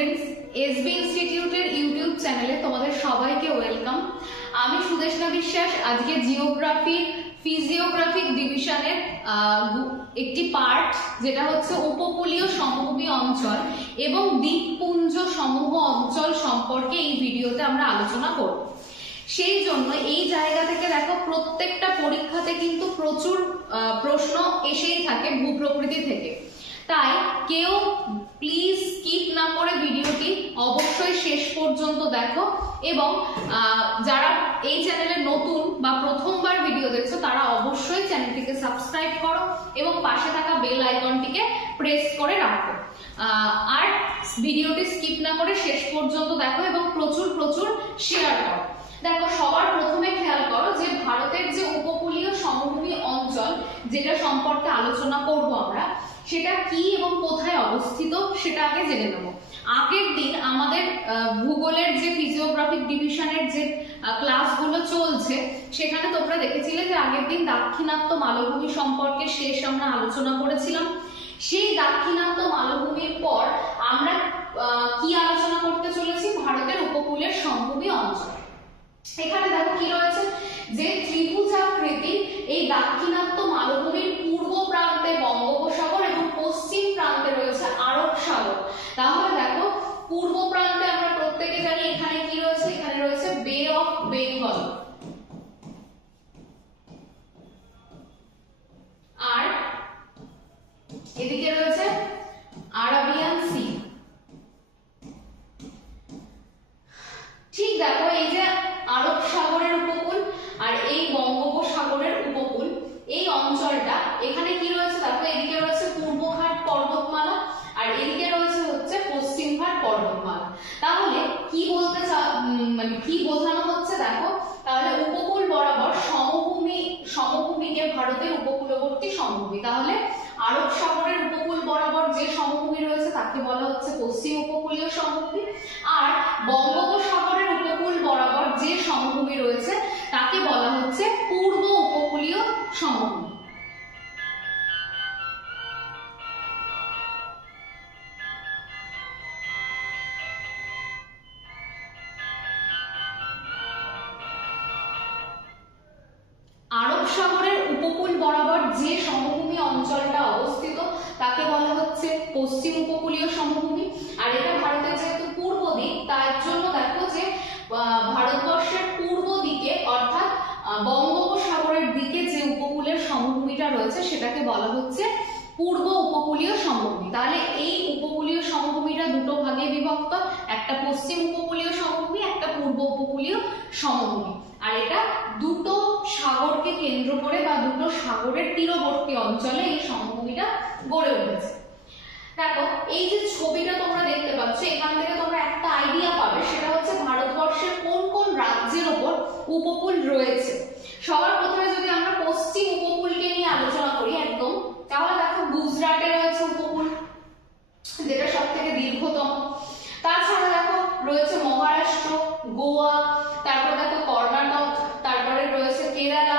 Students, SB ইনস্টিটিউটের YouTube চ্যানেলে তোমাদের সবাইকে ওয়েলকাম। আমি সুদেশনা বিশ্বাস। আজকে জিওগ্রাফির ফিজিওগ্রাফিক ডিভিশনের একটি পার্ট, যেটা হচ্ছে উপকূলীয় সমভূমি অঞ্চল এবং দ্বীপপুঞ্জ সমূহ অঞ্চল সম্পর্কে এই ভিডিওতে আমরা আলোচনা করব। সেই জন্য এই জায়গা থেকে দেখো, প্রত্যেকটা পরীক্ষাতে কিন্তু প্রচুর প্রশ্ন এসেই থাকে ভূপ্রকৃতি থেকে। তাই কেউ প্লিজ স্কিপ না করে ভিডিওটি অবশ্যই শেষ পর্যন্ত দেখো, এবং যারা এই চ্যানেলে নতুন বা প্রথমবার ভিডিও দেখছো তারা অবশ্যই চ্যানেলটিকে সাবস্ক্রাইব করো এবং পাশে থাকা বেল আইকনটিকে প্রেস করে রাখো। আর ভিডিওটি স্কিপ না করে শেষ পর্যন্ত দেখো এবং প্রচুর প্রচুর শেয়ার করো। দেখো, সবার প্রথমে খেয়াল করো যে ভারতের যে উপকূলীয় সমভূমি অঞ্চল, যেটা সম্পর্কে আলোচনা করব আমরা, সেটা কি এবং কোথায় অবস্থিত সেটা আগে জেনে নেব। আগের দিন আমাদের ভূগোলের যে ফিজিওগ্রাফিক ডিভিশনের যে ক্লাসগুলো চলছে, সেখানে তোমরা দেখেছিলে যে আগের দিন দাক্ষিণাত্য মালভূমি সম্পর্কে শেষ আমরা আলোচনা করেছিলাম। সেই দাক্ষিণাত্য মালভূমির পর আমরা কি আলোচনা করতে চলেছি? ভারতের উপকূলের সমভূমি অঞ্চল। এখানে দেখো কি রয়েছে, যে ত্রিভুজাকৃতি এই দাক্ষিণাত্য মালভূমির পূর্ব প্রান্তে বঙ্গোপসাগর এবং পশ্চিম প্রান্তে রয়েছে আরব সাগর। তাহলে দেখো, পূর্ব প্রান্তে আমরা প্রত্যেকে জানি এখানে কি রয়েছে, এখানে রয়েছে বে অফ বেঙ্গল, আর এদিকে রয়েছে আরাবিয়ান সি। ঠিক দেখো, এই যে আরব সাগরের উপকূল আর এই বঙ্গোপসাগরের উপকূল, এই অঞ্চলটা এখানে কি রয়েছে দেখো, এদিকে রয়েছে পূর্বঘাট পর্বতমালা আর এদিকে রয়েছে হচ্ছে পশ্চিমঘাট পর্বতমালা। তাহলে কি বলতে মানে কি বোঝানো হচ্ছে দেখো, তাহলে উপকূল বরাবর সমভূমিকে ভারতের উপকূলবর্তী সমভূমি। তাহলে আরব সাগরের উপকূল বরাবর যে সমভূমি রয়েছে তাকে বলা হচ্ছে পশ্চিম উপকূলীয় সমভূমি, আর বঙ্গোপসাগরের উপকূল বরাবর যে সমভূমি রয়েছে তাকে বলা হচ্ছে পূর্ব উপকূলীয় সমভূমি। আরব সাগরের উপকূল বরাবর যে সমভূমি অঞ্চলটা অবস্থিত তাকে বলা হচ্ছে পশ্চিম উপকূলীয় সমভূমি। আর এটা ভারতের যেহেতু পূর্ব দিক, তার জন্য দেখো যে ভারতবর্ষের পূর্ব দিকে অর্থাৎ বঙ্গোপসাগরের দিকে যে উপকূলের সমভূমিটা রয়েছে সেটাকে বলা হচ্ছে পূর্ব উপকূলীয় সমভূমি। তাহলে এই উপকূলীয় সমভূমিটা দুটো ভাগে বিভক্ত, একটা পশ্চিম উপকূলীয় সমভূমি, একটা পূর্ব উপকূলীয় সমভূমি। আর এটা দুটো সাগরকে কেন্দ্র করে বা দুটো সাগরের তীরবর্তী অঞ্চলে এই সমভূমিটা গড়ে উঠেছে। দেখো, এই যে ছবিটা তোমরা দেখতে পাচ্ছ, এখান থেকে তোমরা একটা আইডিয়া পাবে, সেটা হচ্ছে ভারতবর্ষের কোন কোন রাজ্যের উপর উপকূল রয়েছে। সবার প্রথমে যদি আমরা পশ্চিম উপকূলকে নিয়ে আলোচনা করি একদম, তাহলে দেখো গুজরাটে রয়েছে উপকূল, যেটা সব থেকে দীর্ঘতম। তাছাড়া দেখো রয়েছে মহারাষ্ট্র, গোয়া, তারপর দেখো কর্ণাটক, তারপরে রয়েছে কেরালা।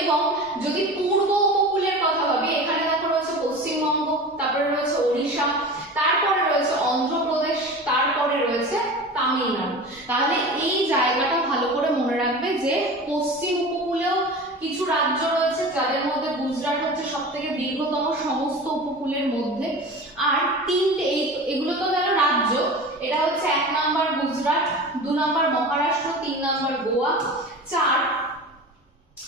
এবং যদি পূর্ব উপকূলের কথা ভাবি, এখানে দেখো রয়েছে পশ্চিমবঙ্গ, তারপরে রয়েছে ওড়িশা, তারপরে রয়েছে অন্ধ্রপ্রদেশ, তারপরে রয়েছে তামিলনাড়ু। তাহলে এই জায়গাটা ভালো করে মনে রাখবে যে পশ্চিম উপকূলেও কিছু রাজ্য রয়েছে, যাদের মধ্যে গুজরাট হচ্ছে সব থেকে দীর্ঘতম সমস্ত উপকূলের মধ্যে। আর তিনটে, এগুলো তো গেল রাজ্য, এটা হচ্ছে 1 নম্বর গুজরাট, 2 নম্বর মহারাষ্ট্র, 3 নম্বর গোয়া, 4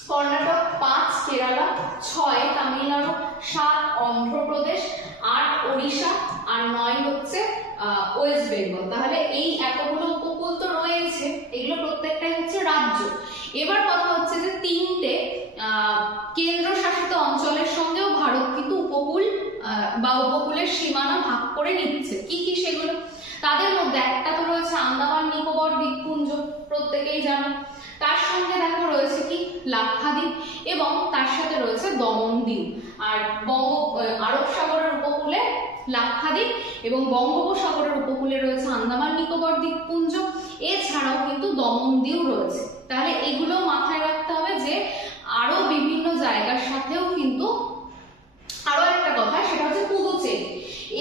কর্ণাটক, 5 কেরালা, 6 তামিলনাড়ু, 7 অন্ধ্রপ্রদেশ, 8 ওড়িশা, আর 9 হচ্ছে ওয়েস্ট বেঙ্গল। তাহলে এই এতগুলো উপকূল তো রয়েছে, এগুলো প্রত্যেকটাই হচ্ছে রাজ্য। এবার কথা হচ্ছে যে তিনটে কেন্দ্রশাসিত অঞ্চলের সঙ্গেও ভারত কিন্তু উপকূল বা উপকূলের সীমানা ভাগ করে নিচ্ছে। কি কি সেগুলো? তাদের মধ্যে একটা তো রয়েছে আন্দামান নিকোবর দ্বীপপুঞ্জ, প্রত্যেকেই জানো। তার সঙ্গে দেখো রয়েছে কি লাক্ষাদ্বীপ, এবং তার সাথে রয়েছে দমনদ্বীপ। আর আরব সাগরের উপকূলে লাক্ষাদ্বীপ এবং বঙ্গোপসাগরের উপকূলে রয়েছে আন্দামান নিকোবর দ্বীপপুঞ্জ। এছাড়াও কিন্তু দমনদ্বীপ রয়েছে। তাহলে এগুলো মাথায় রাখতে হবে যে আরো বিভিন্ন জায়গার সাথেও কিন্তু আরো একটা কথা, সেটা হচ্ছে পুদুচেরি।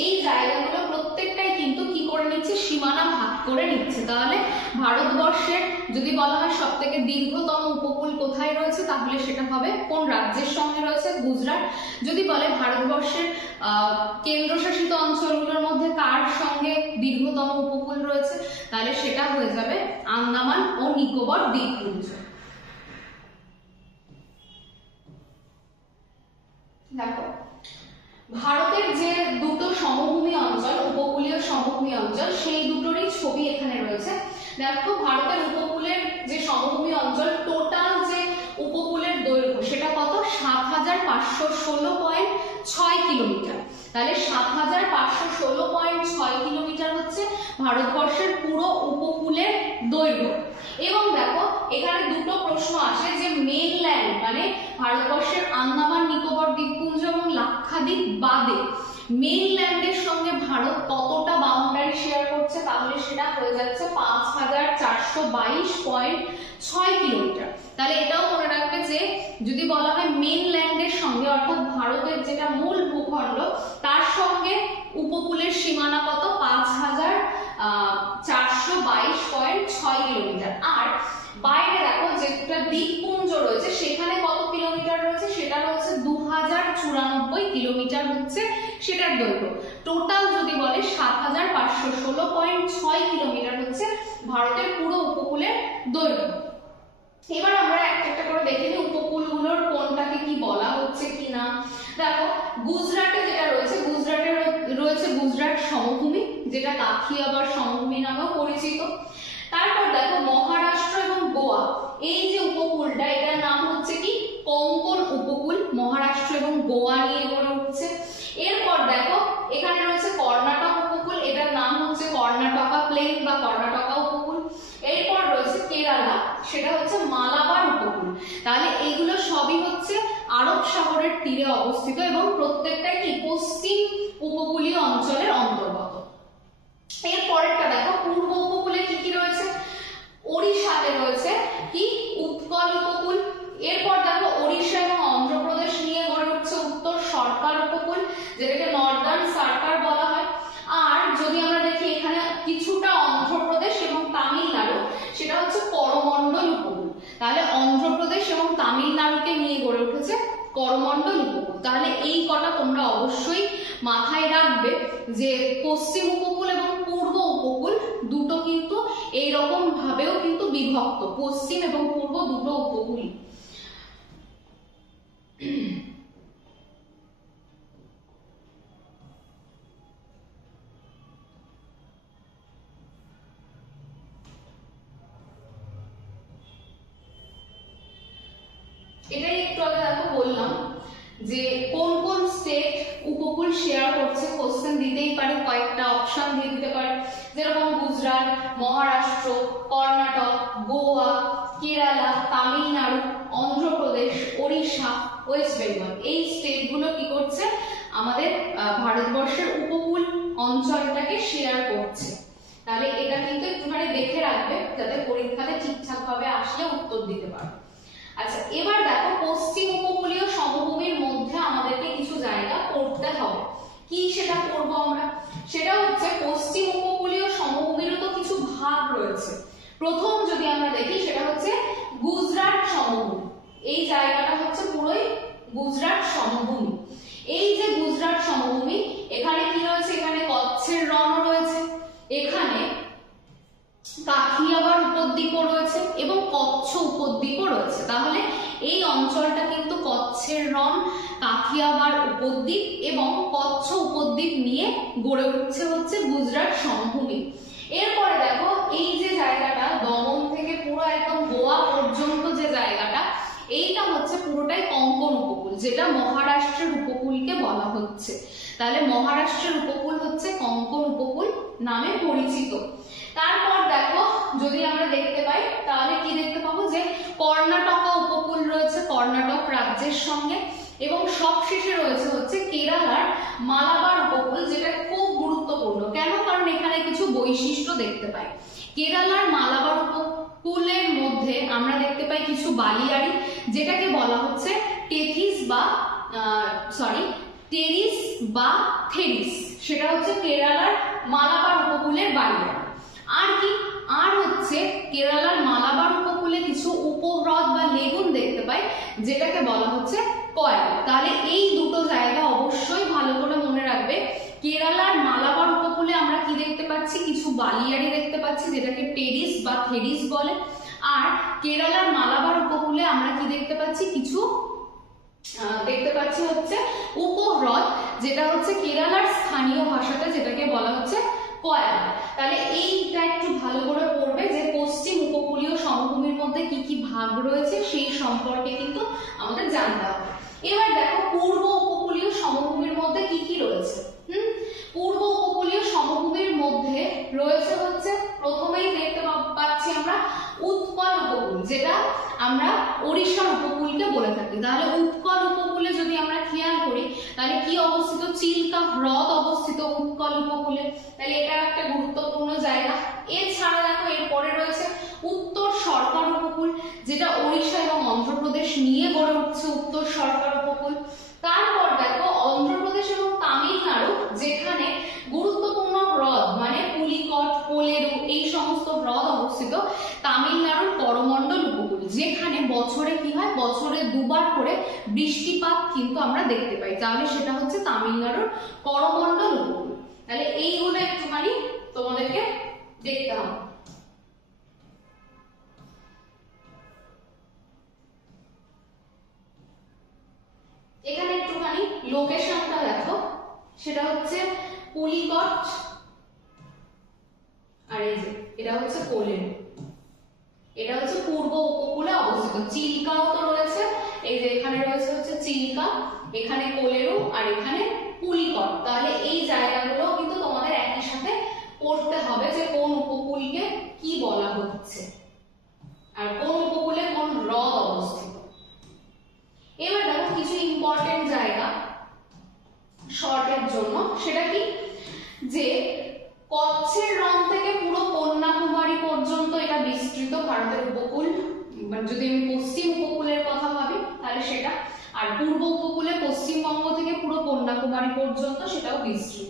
এই জায়গাগুলো প্রত্যেকটাই কিন্তু কি করে করে নিচ্ছে, সীমানা ভাগ করে নিচ্ছে। তাহলে ভারতবর্ষের যদি বলা হয় সব থেকে দীর্ঘতম উপকূল কোথায় রয়েছে, তাহলে সেটা হবে কোন রাজ্যের সঙ্গে রয়েছে, গুজরাট। যদি বলে ভারতবর্ষের কেন্দ্রশাসিত অঞ্চলগুলোর মধ্যে কার সঙ্গে দীর্ঘতম উপকূল রয়েছে, তাহলে সেটা হয়ে যাবে আন্দামান ও নিকোবর দ্বীপপুঞ্জ। দেখো ভারতের যে দুটো সমভূমি অঞ্চল, উপকূলীয় সমভূমি অঞ্চল, সেই দুটোরই ছবি এখানে রয়েছে। দেখো ভারতের উপকূলের যে সমভূমি অঞ্চল, টোটাল যে উপকূলের দৈর্ঘ্য সেটা কত, ৭৫১৬.৬ কিলোমিটার। তাহলে ৭৫১৬.৬ কিলোমিটার হচ্ছে ভারতবর্ষের পুরো উপকূলের দৈর্ঘ্য। এবং দেখো এখানে দুটো প্রশ্ন আসে যে মেইনল্যান্ড মানে ভারতবর্ষের আন্দামান নিকোবর দ্বীপপুঞ্জ এবং লাক্ষাদ্বীপ বাদে মেইনল্যান্ডের সঙ্গে ভারত কতটা বাউন্ডারি শেয়ার করছে, তাহলে সেটা হয়ে যাচ্ছে ৫৪২২.৬ কিলোমিটার। তাহলে এটাও মনে রাখবে যে যদি বলা হয় মেইনল্যান্ডের সঙ্গে অর্থাৎ ভারতের যেটা মূল ভূখণ্ড তার সঙ্গে উপকূলের সীমানা কত, ৫৪২২.৬ কিলোমিটার। আর বাইরে দেখো যেটা দ্বীপপুঞ্জ রয়েছে সেখানে কত কিলোমিটার রয়েছে, সেটা রয়েছে ২০৯৪ কিলোমিটার হচ্ছে সেটার দৈর্ঘ্য। টোটাল যদি বলে ৭৫১৬.৬ কিলোমিটার হচ্ছে ভারতের পুরো উপকূলের দৈর্ঘ্য। এবার আমরা একটা একটা করে দেখে নিই উপকূলগুলোর কোনটাকে কি বলা হচ্ছে কি না। দেখো গুজরাটে যেটা রয়েছে, গুজরাটে রয়েছে গুজরাট সমভূমি, যেটা কাথিয়াবার সমভূমি নামেও পরিচিত। তারপর দেখো মহারাষ্ট্র এবং গোয়া, এই যে উপকূলটা এটার নাম হচ্ছে কি কোঙ্কণ উপকূল, মহারাষ্ট্র এবং গোয়া নিয়ে গড়ে উঠছে। এরপর দেখো এখানে রয়েছে কর্ণাটক উপকূল, এটার নাম হচ্ছে কর্ণাটকা প্লেন বা কর্ণাটকা উপকূল। এরপর রয়েছে কেরালা, সেটা হচ্ছে মালাবার উপকূল। তাহলে এইগুলো সবই হচ্ছে আরব সাগরের তীরে অবস্থিত এবং প্রত্যেকটাই কি পশ্চিম উপকূলীয় অঞ্চলের অন্তর্গত। এরপরেরটা দেখো পূর্ব উপকূলে কি কি রয়েছে, ওড়িশাতে রয়েছে কি উৎকল উপকূল। এরপর দেখো ওড়িশা এবং অন্ধ্রপ্রদেশ নিয়ে গড়ে উঠছে উত্তর সরকার উপকূল, যেটাকে নর্দার্ন সরকার বলা হয়। আর যদি আমরা দেখি এখানে কিছুটা অন্ধ্রপ্রদেশ এবং তামিলনাড়ু, সেটা হচ্ছে করমণ্ডল উপকূল। তাহলে অন্ধ্রপ্রদেশ এবং তামিলনাড়ুকে নিয়ে গড়ে উঠেছে করমণ্ডল উপকূল। তাহলে এই কটা তোমরা অবশ্যই মাথায় রাখবে যে পশ্চিম উপকূল এবং পূর্ব উপকূল দুটো কিন্তু এইরকম ভাবেও কিন্তু বিভক্ত, পশ্চিম এবং পূর্ব দুটো উপকূল। এটাই একটু আগে দেখো বললাম যে কোন কোন স্টেট উপকূল শেয়ার করছে, কোশ্চেন দিতেই পারে, কয়েকটা অপশন দিয়ে দিতে পারে, যেরকম গুজরাট, মহারাষ্ট্র, কর্ণাটক, গোয়া, কেরালা, তামিলনাড়ু, অন্ধ্রপ্রদেশ, ওড়িশা, ওয়েস্ট বেঙ্গল। এই স্টেটগুলো কি করছে, আমাদের ভারতবর্ষের উপকূল অঞ্চলটাকে শেয়ার করছে। তাহলে এটা কিন্তু একটুখানি দেখে রাখবে যাতে পরীক্ষাতে ঠিকঠাক ভাবে আসলে উত্তর দিতে পারো। আচ্ছা এবার দেখো পশ্চিম উপকূলীয় সমভূমির মধ্যে আমাদেরকে কিছু জায়গা পড়তে হবে। কি সেটা পড়বো আমরা, সেটা হচ্ছে পশ্চিম উপকূলীয় সমভূমিরও তো কিছু ভাগ রয়েছে। প্রথম যদি আমরা দেখি সেটা হচ্ছে গুজরাট সমভূমি। এই জায়গাটা হচ্ছে পুরোই গুজরাট সমভূমি। এই যে গুজরাট সমভূমি, এখানে কি রয়েছে, এখানে কচ্ছের রণও রয়েছে, এখানে কাথিয়াবার উপদ্বীপও রয়েছে এবং কচ্ছ উপদ্বীপও রয়েছে। তাহলে এই অঞ্চলটা কিন্তু কচ্ছের রণ, কাথিয়াবার উপদ্বীপ এবং কচ্ছ উপদ্বীপ নিয়ে গড়ে উঠছে হচ্ছে গুজরাট সমভূমি। এরপরে দেখো এই যে জায়গাটা দমন থেকে পুরো একদম গোয়া পর্যন্ত যে জায়গাটা, এইটা হচ্ছে পুরোটাই কোঙ্কণ উপকূল, যেটা মহারাষ্ট্রের উপকূলকে বলা হচ্ছে। তাহলে মহারাষ্ট্রের উপকূল হচ্ছে কোঙ্কণ উপকূল নামে পরিচিত। তারপর দেখো যদি আমরা দেখতে পাই তাহলে কি দেখতে পাবো যে কর্ণাটকা উপকূল রয়েছে কর্ণাটক রাজ্যের সঙ্গে, এবং সবশেষে রয়েছে হচ্ছে কেরালার মালাবার উপকূল, যেটা খুব গুরুত্বপূর্ণ। কেন, কারণ এখানে কিছু বৈশিষ্ট্য দেখতে পাই। কেরালার মালাবার উপকূলের মধ্যে আমরা দেখতে পাই কিছু বালিয়াড়ি, যেটাকে বলা হচ্ছে টেথিস বা থেরিস, সেটা হচ্ছে কেরালার মালাবার উপকূলের বালিয়াড়ি। আর কি, আর হচ্ছে কেরালার মালাবার উপকূলে কিছু উপহ্রদ বা লেগুন দেখতে পাই, যেটাকে বলা হচ্ছে কয়াল। তাহলে এই দুটো জায়গা অবশ্যই ভালো করে মনে রাখবে। কেরালার মালাবার উপকূলে আমরা কি দেখতে পাচ্ছি, কিছু বালিয়াড়ি দেখতে পাচ্ছি, যেটাকে টেরিস বা থেরিস বলে। আর কেরালার মালাবার উপকূলে আমরা কি দেখতে পাচ্ছি, কিছু দেখতে পাচ্ছি হচ্ছে উপহ্রদ, যেটা হচ্ছে কেরালার স্থানীয় ভাষাতে যেটাকে বলা হচ্ছে কয়াল। তাহলে এইটা একটু ভালো করে পড়বে যে পশ্চিম উপকূলীয় সমভূমির মধ্যে কি কি ভাগ রয়েছে সেই সম্পর্কে কিন্তু আমাদের জানতে হবে। এবার দেখো পূর্ব উপকূলীয় সমভূমির মধ্যে কি কি রয়েছে। পূর্ব উপকূলীয় সমভূমির মধ্যে রয়েছে হচ্ছে প্রথমেই দেখতে পাচ্ছি আমরা উৎকল উপকূল, যেটা আমরা ওড়িশার উপকূলকে বলে থাকি। তাহলে উৎকল উপকূলে যদি আমরা খেয়াল করি তাহলে কি অবস্থিত, চিল্কা হ্রদ অবস্থিত উৎকল উপকূলে। তাহলে এটা একটা গুরুত্বপূর্ণ জায়গা। এছাড়া দেখো এরপরে রয়েছে উত্তর সরকার উপকূল, যেটা ওড়িশা এবং অন্ধ্রপ্রদেশ নিয়ে গড়ে উঠছে উত্তর সরকার উপকূল। তারপর দেখো অন্ধ্রপ্রদেশ এবং তামিলনাড়ু, যেখানে গুরুত্বপূর্ণ হ্রদ মানে পুলিকট, কোলেরু এই সমস্ত হ্রদ অবস্থিত। তামিলনাড়ুর করমণ্ডল উপকূল, যেখানে বছরে কি হয়, বছরে দুবার করে বৃষ্টিপাত কিন্তু আমরা দেখতে পাই। তাহলে সেটা হচ্ছে তামিলনাড়ুর করমণ্ডল উপকূল। তাহলে এইগুলো একটুখানি তোমাদেরকে দেখতে হবে। এখানে একটুখানি লোকেশনটা দেখো, সেটা হচ্ছে পুলিকট, আর এই যে এটা হচ্ছে কোলেরু। এটা হচ্ছে পূর্ব উপকূলে অবস্থিত। চিল্কাও তো রয়েছে, এই যে এখানে রয়েছে হচ্ছে চিল্কা, এখানে কোলেরু, আর এখানে পুলিকট। তাহলে এই জায়গাগুলো কিন্তু তোমাদের একই সাথে পড়তে হবে যে কোন উপকূলকে কি বলা হচ্ছে আর কোন উপকূলে কোন হ্রদ অবস্থিত। এবার দেখো কিছু ইম্পর্টেন্ট জায়গা শর্টের জন্য, সেটা কি, যে কচ্ছের রণ থেকে পুরো কন্যাকুমারী পর্যন্ত এটা বিস্তৃত ভারতের উপকূল। মানে যদি আমি পশ্চিম উপকূলের কথা ভাবি তাহলে সেটা, আর পূর্ব উপকূলে পশ্চিমবঙ্গ থেকে পুরো কন্যাকুমারী পর্যন্ত সেটাও বিস্তৃত।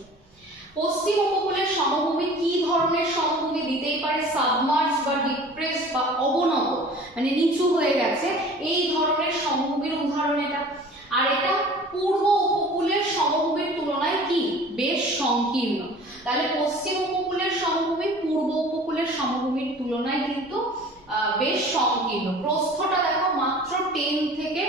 পশ্চিম উপকূলের সমভূমি কি ধরনের সমভূমি, দিতেই পারে সাবমার্জ বা ডিপ্রেস বা অবনত, মানে নিচু হয়ে গেছে, এই ধরনের সমভূমির উদাহরণ এটা। আর এটা পূর্ব উপকূলের সমভূমির তুলনায় কি বেশ সংকীর্ণ। তাহলে পশ্চিম উপকূলের সমভূমি পূর্ব উপকূলের সমভূমির তুলনায় কিন্তু বেশ সংকীর্ণ। প্রস্থটা দেখো মাত্র 10 থেকে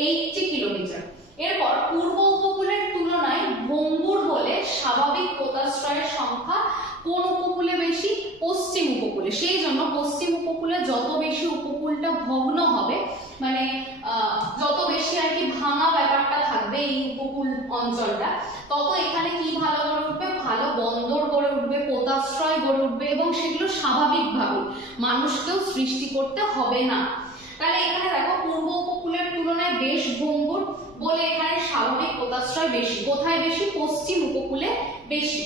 80 কিলোমিটার। এরপর পূর্ব উপকূলের তুলনায় ভঙ্গুর হলে স্বাভাবিক পোতাশ্রয়ের সংখ্যা কোন উপকূলে বেশি, পশ্চিম উপকূলে। সেই জন্য পশ্চিম উপকূলে যত বেশি উপকূলটা ভগ্ন হবে, মানে যত বেশি আর কি ভাঙা ব্যাপারটা থাকবে এই উপকূল অঞ্চলটা, তত এখানে কি ভালো গড়ে উঠবে, ভালো বন্দর গড়ে উঠবে, পোতাশ্রয় গড়ে উঠবে, এবং সেগুলো স্বাভাবিকভাবে মানুষকেও সৃষ্টি করতে হবে না। তাহলে এখানে দেখো পূর্ব উপকূলের তুলনায় বেশ ভঙ্গুর বলে এখানে স্বাভাবিক পোতাশ্রয় বেশি। কোথায় বেশি, পশ্চিম উপকূলে বেশি।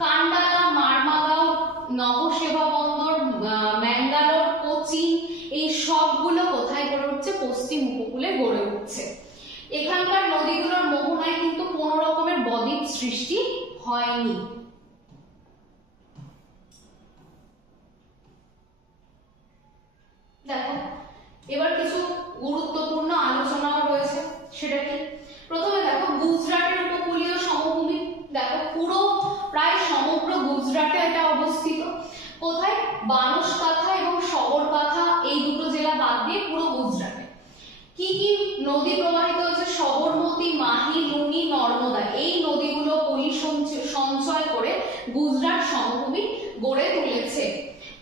কান্ডালা, মারমাগাঁও, নবসেবা বন্দর, ম্যাঙ্গালোর, কোচিন এই সবগুলো কোথায় গড়ে উঠছে, পশ্চিম উপকূলে গড়ে উঠছে। এখানকার নদীগুলোর মোহনায় কিন্তু কোন রকমের বদ্বীপ সৃষ্টি হয়নি। দেখো এবার কিছু গুরুত্বপূর্ণ আলোচনাও রয়েছে, সেটা কি, প্রথমে দেখো গুজরাটের উপকূলীয় সমভূমি। দেখো পুরো প্রায় সমগ্র গুজরাটে এটা অবস্থিত। কোথায়, বানসকাথা এবং সবরকাথা এই দুটো জেলা বাদ দিয়ে পুরো গুজরাটে। কি কি নদী প্রবাহিত হচ্ছে, সবরমতী, মাহি, লুনি, নর্মদা, এই নদীগুলো পলি সঞ্চয় করে গুজরাট সমভূমি গড়ে তুলেছে।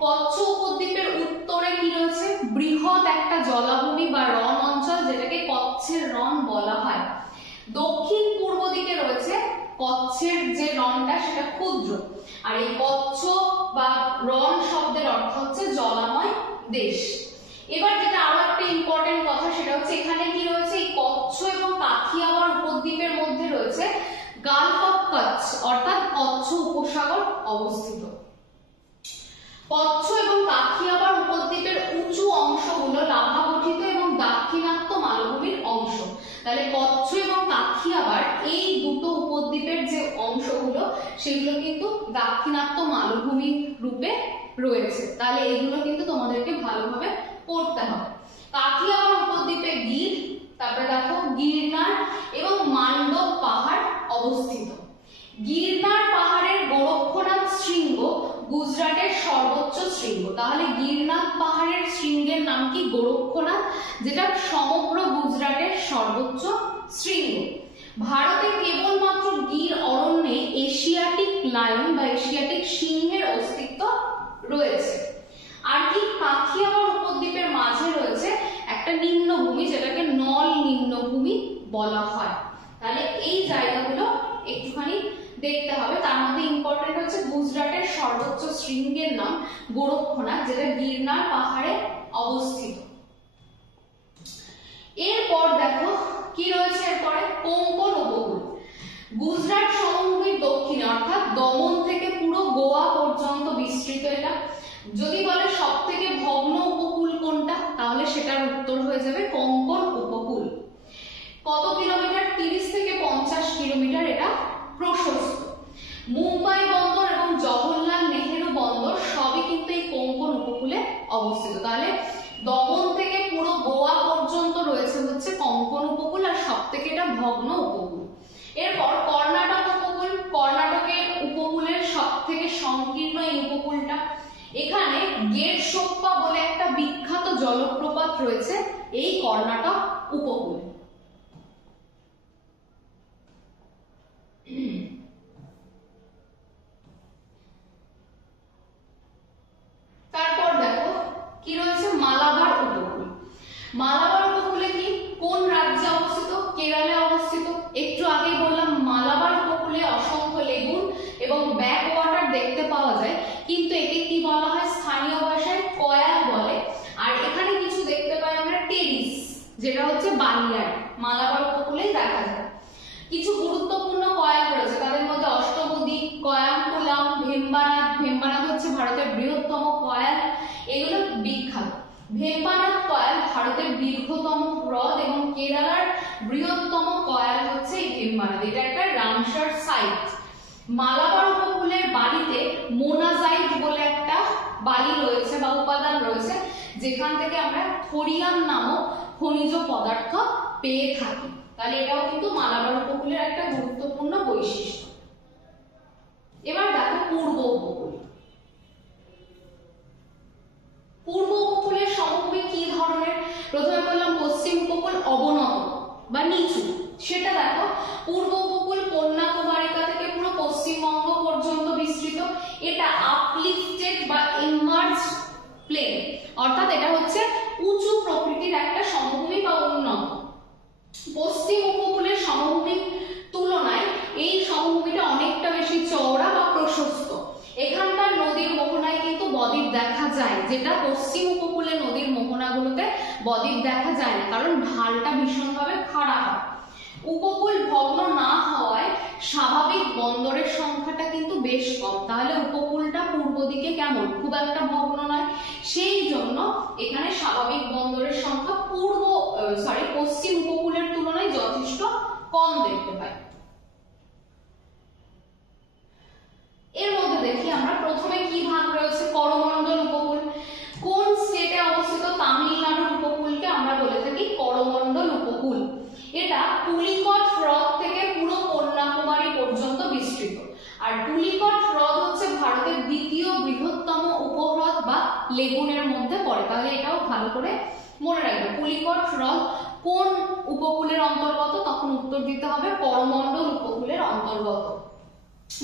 কচ্ছ উপদ্বীপের উত্তরে কি রয়েছে, বৃহৎ একটা জলাভূমি বা রণ অঞ্চল, যেটাকে কচ্ছের রণ বলা হয়। দক্ষিণ পূর্ব দিকে রয়েছে কচ্ছের যে রণটা সেটা ক্ষুদ্র, আর এই কচ্ছ বা রণ শব্দের অর্থ হচ্ছে জলাময় দেশ। এবার যেটা আরো একটা ইম্পর্টেন্ট কথা, সেটা হচ্ছে এখানে কি রয়েছে, এই কচ্ছ এবং কাথিয়াওয়াড় উপদ্বীপের মধ্যে রয়েছে গালফ অফ কচ্ছ, অর্থাৎ কচ্ছ উপসাগর অবস্থিত। কচ্ছ এবং কাথিয়াওয়াড় উপদ্বীপের উঁচু অংশগুলো লাভা গঠিত এবং দাক্ষিণাত্য মালভূমির অংশ। তাহলে কচ্ছ এবং কাথিয়াওয়াড় কাথিয়াবার, এই দুটো উপদ্বীপের যে অংশগুলো সেগুলো কিন্তু দাক্ষিণাত্য মালভূমি রূপে রয়েছে। তাহলে এগুলো কিন্তু তোমাদেরকে ভালোভাবে পড়তে হবে। কাথিয়াবার উপদ্বীপে গির, তারপরে দেখো গিরনার এবং মান্ডব পাহাড় অবস্থিত। গিরনার পাহাড়ের গোরক্ষনাথ শৃঙ্গ গুজরাটের সর্বোচ্চ শৃঙ্গ। তাহলে গিরনার পাহাড়ের শৃঙ্গের নাম কি? গোরক্ষনাথ, যেটা সমগ্র গুজরাটের সর্বোচ্চ শৃঙ্গ। ভারতে কেবলমাত্র গির অরণ্যে এশিয়াটিক লায়ন বা এশিয়াটিক সিংহের অস্তিত্ব রয়েছে। আর কি? কাথিয়াবার উপদ্বীপের মাঝে রয়েছে একটা নিম্নভূমি, যেটাকে নল নিম্নভূমি বলা হয়। তাহলে এই জায়গাগুলো একটুখানি দেখতে হবে। তার মধ্যে ইম্পর্টেন্ট হচ্ছে গুজরাটের সর্বোচ্চ শৃঙ্গের নাম গোরক্ষনাথ, যেটা গিরনার পাহাড়ে অবস্থিত। এরপর দেখো কি রয়েছে এরপরে, কোঙ্কণ উপকূল। গুজরাট সমভূমির দক্ষিণে অর্থাৎ দমন থেকে পুরো গোয়া পর্যন্ত বিস্তৃত এটা। যদি বলে সব থেকে ভগ্ন উপকূল কোনটা, তাহলে সেটার উত্তর হয়ে যাবে কোঙ্কণ উপকূল। কত কিলোমিটার? 30 থেকে 50 কিলোমিটার এটা প্রশস্ত। মুম্বাই বন্দর এবং জওহরলাল নেহেরু বন্দর সবই কিন্তু এই কোঙ্কণ উপকূলে অবস্থিত। তাহলে দমন থেকে পুরো গোয়া পর্যন্ত রয়েছে হচ্ছে কোঙ্কণ উপকূল, আর সব থেকে এটা ভগ্ন উপকূল। এরপর কর্ণাটক উপকূল। কর্ণাটকের উপকূলের সব থেকে সংকীর্ণ এই উপকূলটা। এখানে গেটসোপ্পা বলে একটা বিখ্যাত জলপ্রপাত রয়েছে এই কর্ণাটক উপকূলে। তারপর দেখো কি রয়েছে, মালাবার উপকূল। মালাবার উপকূলে কি কোন রাজ্যে অবস্থিত? কেরালে অবস্থিত। একটু আগে বললাম মালাবার উপকূলে অসংখ্য লেগুন এবং ব্যাক ওয়াটার দেখতে পাওয়া যায়, কিন্তু একে কি বলা হয় স্থানীয় ভাষায়? কয়াল বলে। আর এখানে কিছু দেখতে পাই আমরা টেরিস, যেটা হচ্ছে বালিয়াড়, মালাবার উপকূলেই দেখা যায়। কিছু গুরুত্বপূর্ণ কয়াল রয়েছে, তাদের মধ্যে অষ্টমুদি, কয়ামকুলাম, ভেম্বানাথ। ভেম্বানাথ হচ্ছে ভারতের বৃহত্তম কয়াল, এগুলো বিখ্যাত। ভেম্বানাথ কয়াল ভারতের দীর্ঘতম হ্রদ এবং কেরালার বৃহত্তম কয়াল হচ্ছে এই ভেম্বানাথ। এটা একটা রামসার সাইট। মালাবার উপকূলের বালিতে মোনাজাইট বলে একটা বালি রয়েছে বা উপাদান রয়েছে, যেখান থেকে আমরা থোরিয়াম নামক খনিজ পদার্থ পেয়ে থাকি। তাহলে এটাও কিন্তু মালাবার উপকূলের একটা গুরুত্বপূর্ণ বৈশিষ্ট্য। এবার দেখো পূর্ব উপকূল। পূর্ব উপকূলের সমভূমি কি ধরনের? প্রথমে বললাম পশ্চিম উপকূল অবনত বা নিচু, সেটা দেখো পূর্ব উপকূল কন্যাকুমারিকা থেকে পুরো পশ্চিমবঙ্গ পর্যন্ত বিস্তৃত। এটা আপলিফটেড বা ইমার্জড প্লেন, অর্থাৎ এটা হচ্ছে উঁচু প্রকৃতির একটা সমভূমি বা উন্নত। পশ্চিম উপকূলের সমভূমির তুলনায় এই সমভূমিটা অনেকটা বেশি চওড়া বা প্রশস্ত। এখানকার নদীর মোহনায় কিন্তু বদ্বীপ দেখা যায়, যেটা পশ্চিম উপকূলে নদীর মোহনাগুলোতে বদ্বীপ দেখা যায় না, কারণ ঢালটা ভীষণভাবে খাড়া হয়। উপকূল ভগ্ন না হওয়ায় স্বাভাবিক বন্দরের সংখ্যাটা কিন্তু বেশ কম। তাহলে উপকূলটা পূর্ব দিকে কেমন? খুব একটা ভগ্ন নয়, সেই জন্য এখানে স্বাভাবিক বন্দরের সংখ্যা পশ্চিম উপকূলের তুলনায় যথেষ্ট কম দেখতে পাই। এর মধ্যে দেখি আমরা প্রথমে কি ভাগ রয়েছে, করমণ্ডল উপকূল। কোন স্টেটে অবস্থিত? তামিলনাড়ুর উপকূলকে আমরা বলে থাকি করমণ্ডল উপকূল। এটা পুলিকট হ্রদ থেকে পুরো কন্যাকুমারী পর্যন্ত বিস্তৃত। আর পুলিকট হ্রদ হচ্ছে ভারতের দ্বিতীয় বৃহত্তম উপহ্রদ বা লেগুনের মধ্যে পড়ে। তাহলে এটাও ভালো করে মনে রাখবে। পুলিকট হ্রদ কোন উপকূলের অন্তর্গত? তখন উত্তর দিতে হবে করমণ্ডল উপকূলের অন্তর্গত।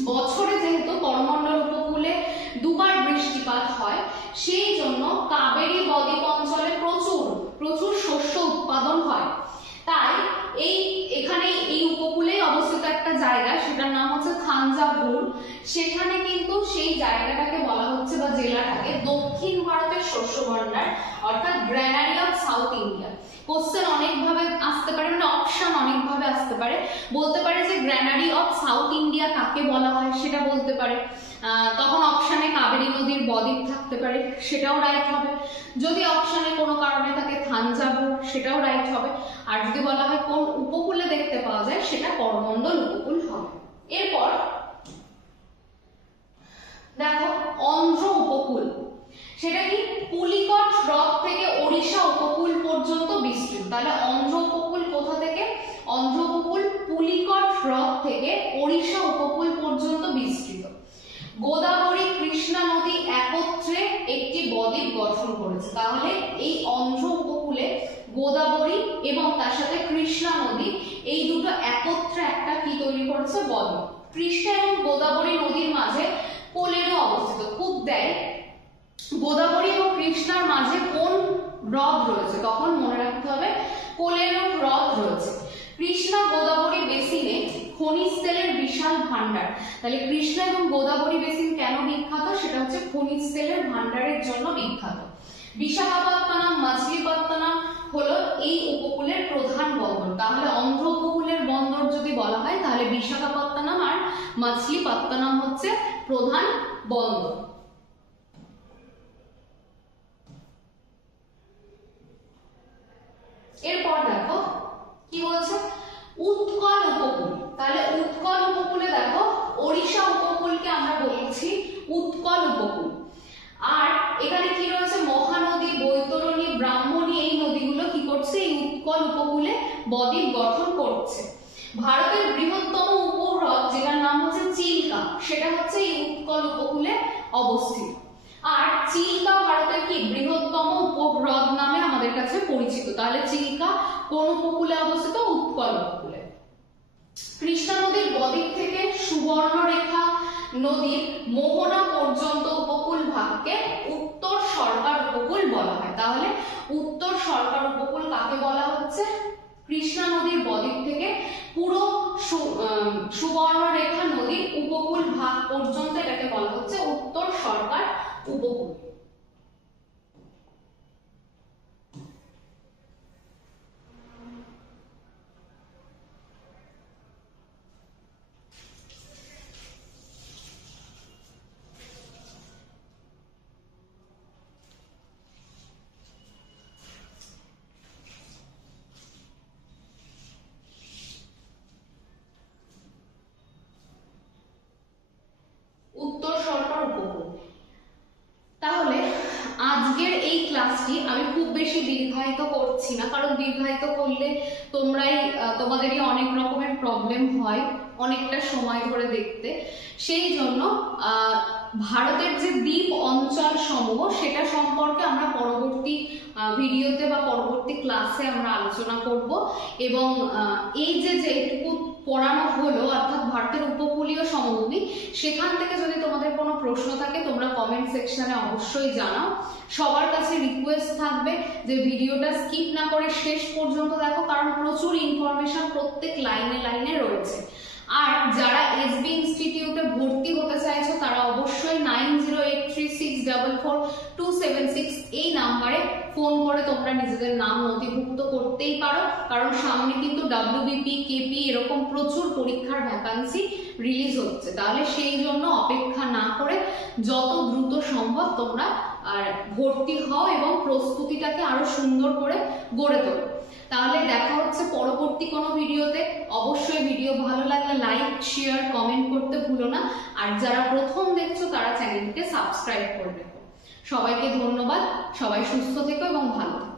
বছরে যেহেতু করমণ্ডল উপকূলে দুবার বৃষ্টিপাত হয়, সেই জন্য কাবেরী বদ্বীপ অঞ্চলে প্রচুর শস্য উৎপাদন হয়। তাই এখানে এই উপকূলে অবস্থিত একটা জায়গা, সেটার নাম হচ্ছে থাঞ্জাভুর। সেখানে কিন্তু সেই জায়গাটাকে বলা হচ্ছে বা জেলাটাকে দক্ষিণ ভারতের শস্য ভান্ডার, অর্থাৎ গ্র্যানারি অফ সাউথ ইন্ডিয়া। কোশ্চেন অনেকভাবে আসতে পারে, মানে অপশন অনেকভাবে আসতে পারে। বলতে পারে যে গ্র্যানারি অফ সাউথ ইন্ডিয়া কাকে বলা হয়, সেটা বলতে পারে। তখন অপশনে কাবেরী নদীর বদ্বীপ থাকতে পারে, সেটাও রাইট হবে। যদি অপশনে কোনো কারণে থাকে থাঞ্জাভুর, সেটাও রাইট হবে। আর যদি বলা হয় কোন উপকূলে দেখতে পাওয়া যায়, সেটা করমণ্ডল উপকূল হবে। এরপর দেখো অন্ধ্র উপকূল, সেটা কি পুলিকট হ্রদ থেকে ওড়িশা উপকূল পর্যন্ত বিস্তৃত। তাহলে অন্ধ্র উপকূল কোথা থেকে? অন্ধ্র উপকূল পুলিকট হ্রদ থেকে ওড়িশা উপকূল পর্যন্ত বিস্তৃত। গোদাবরী কৃষ্ণা নদী একত্রে একটি বদ্বীপ গঠন করেছে। তাহলে এই অন্ধ্র উপকূলে গোদাবরী এবং তার সাথে কৃষ্ণা নদী, এই দুটো একত্রে একটা কি তৈরি করেছে? বদ্বীপ। কৃষ্ণা এবং গোদাবরী নদীর মাঝে কোলেরও অবস্থিত। খুব দেয় গোদাবরী এবং কৃষ্ণার মাঝে কোন হ্রদ রয়েছে, তখন মনে রাখতে হবে কোলেরও হ্রদ রয়েছে। কৃষ্ণা গোদাবরী বেসিনে খনিজ তেলের বিশাল ভান্ডার। তাহলে কৃষ্ণা এবং গোদাবরী বেসিন কেন বিখ্যাত? সেটা হচ্ছে খনিজ তেলের ভান্ডারের জন্য বিখ্যাত। বিশাখাপত্তনম, মাছলিপত্তনম হলো এই উপকূলের প্রধান বন্দর। তাহলে অন্ধ্র উপকূলের বন্দর যদি বলা হয়, তাহলে বিশাখাপত্তনম আর মাছলিপত্তনম হচ্ছে প্রধান বন্দর। এরপর দেখো কি বলছে, উৎকল উপকূল। তাহলে উৎকল উপকূলে দেখো ওড়িশা উপকূলকে আমরা বলছি উৎকল উপকূল। আর এখানে কি রয়েছে? মহানদী, বৈতরণী, ব্রাহ্মণী, এই নদীগুলো কি করছে? এই উৎকল উপকূলে বদ্বীপ গঠন করছে। ভারতের বৃহত্তম উপহ্রদ যেটার নাম হচ্ছে চিল্কা, সেটা হচ্ছে এই উৎকল উপকূলে অবস্থিত। আর চিল্কা ভারতের কি বৃহত্তম উপহ্রদ নামে আমাদের কাছে পরিচিত। তাহলে চিল্কা কোন উপকূলে অবস্থিত? উৎকল উপকূলে। কৃষ্ণা নদীর বদ্বীপ থেকে সুবর্ণরেখা নদীর মোহনা পর্যন্ত উপকূল ভাগকে উত্তর সরকার উপকূল বলা হয়। তাহলে উত্তর সরকার উপকূল কাকে বলা হচ্ছে? কৃষ্ণা নদীর বদ্বীপ থেকে পুরো সুবর্ণরেখা নদীর উপকূল ভাগ পর্যন্ত এটাকে বলা হচ্ছে উত্তর সরকার উপকূল। উত্তর সরকার উপকূল। তাহলে আজকের এই ক্লাসটি আমি খুব বেশি দীর্ঘায়িত করছি না, কারণ দীর্ঘায়িত করলে তোমাদেরই অনেক রকমের প্রবলেম হয় অনেকটা সময় ধরে দেখতে। সেই জন্য ভারতের যে দ্বীপ অঞ্চল সমূহ, সেটা সম্পর্কে আমরা পরবর্তী ভিডিওতে বা পরবর্তী ক্লাসে আমরা আলোচনা করব। এবং এই যেটুকু পড়ানো হলো, অর্থাৎ ভারতের উপকূলীয় সমভূমি, সেখান থেকে যদি তোমাদের কোনো প্রশ্ন থাকে তোমরা কমেন্ট সেকশনে অবশ্যই জানাও। সবার কাছে রিকোয়েস্ট থাকবে যে ভিডিওটা স্কিপ না করে শেষ পর্যন্ত দেখো, কারণ প্রচুর ইনফরমেশন প্রত্যেক লাইনে লাইনে রয়েছে। আর যারা এসবি ইনস্টিটিউটে ভর্তি হতে চাইছো, তারা অবশ্যই 9083644276 এই নাম্বারে ফোন করে তোমরা নিজেদের নাম নথিভুক্ত করতেই পারো, কারণ সামনে কিন্তু WBP, KP এরকম প্রচুর পরীক্ষার ভ্যাকান্সি রিলিজ হচ্ছে। তাহলে সেই জন্য অপেক্ষা না করে যত দ্রুত সম্ভব তোমরা ভর্তি হও এবং প্রস্তুতিটাকে আরো সুন্দর করে গড়ে তোলো। তাহলে দেখা হচ্ছে পরবর্তী কোনো ভিডিওতে। অবশ্যই ভিডিও ভালো লাগলে লাইক, শেয়ার, কমেন্ট করতে ভুলো না। আর যারা প্রথম দেখছো তারা চ্যানেলটিকে সাবস্ক্রাইব করে দেখো। সবাইকে ধন্যবাদ। সবাই সুস্থ থেকো এবং ভালো থেকো।